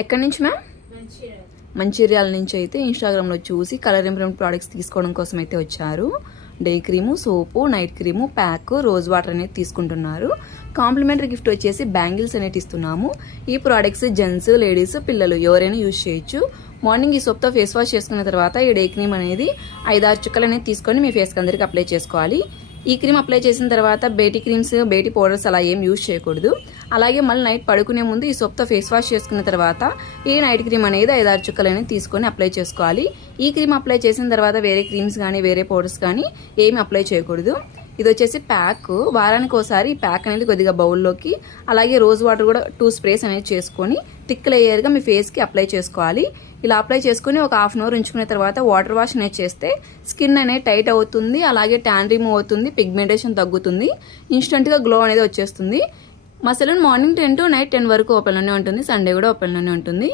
ఎక్కడి నుంచి మ్యామ్? మంచిర్యాల నుంచి అయితే ఇన్స్టాగ్రామ్లో చూసి కలర్ ఇంప్రూవ్మెంట్ ప్రోడక్ట్స్ తీసుకోవడం కోసం అయితే వచ్చారు. Day cream, soap, night cream, pack, rose water అనేది తీసుకుంటున్నారు. కాంప్లిమెంటరీ గిఫ్ట్ వచ్చేసి బ్యాంగిల్స్ అనేది ఇస్తున్నాము. ఈ ప్రోడక్ట్స్ జెంట్స్, లేడీస్, పిల్లలు ఎవరైనా యూజ్ చేయొచ్చు. మార్నింగ్ ఈ సోప్తో ఫేస్ వాష్ చేసుకున్న తర్వాత ఈ డే క్రీమ్ అనేది 5-6 చుక్కలు అనేది తీసుకొని మీ ఫేస్కి అందరికి అప్లై చేసుకోవాలి. ఈ క్రీమ్ అప్లై చేసిన తర్వాత బేటీ క్రీమ్స్, బేటీ పౌడర్స్ అలా ఏం యూజ్ చేయకూడదు. అలాగే మళ్ళీ నైట్ పడుకునే ముందు ఈ సోప్తో ఫేస్ వాష్ చేసుకున్న తర్వాత ఈ నైట్ క్రీమ్ అనేది 5-6 చుక్కలు అనేది తీసుకొని అప్లై చేసుకోవాలి. ఈ క్రీమ్ అప్లై చేసిన తర్వాత వేరే క్రీమ్స్ కానీ వేరే పౌడర్స్ కానీ ఏమి అప్లై చేయకూడదు. ఇది వచ్చేసి ప్యాక్. వారానికి ఒకసారి ఈ ప్యాక్ అనేది కొద్దిగా బౌల్లోకి, అలాగే రోజ్ వాటర్ కూడా 2 స్ప్రేస్ అనేది చేసుకొని థిక్ లేయర్గా మీ ఫేస్కి అప్లై చేసుకోవాలి. ఇలా అప్లై చేసుకుని ఒక హాఫ్ అన్ అవర్ ఉంచుకున్న తర్వాత వాటర్ వాష్ అనేది చేస్తే స్కిన్ అనేది టైట్ అవుతుంది, అలాగే ట్యాన్ రిమూవ్ అవుతుంది, పిగ్మెంటేషన్ తగ్గుతుంది, ఇన్స్టెంట్గా గ్లో అనేది వచ్చేస్తుంది. మా సెలూన్ మార్నింగ్ 10 to నైట్ 10 వరకు ఓపెన్లోనే ఉంటుంది. సండే కూడా ఓపెన్లోనే ఉంటుంది.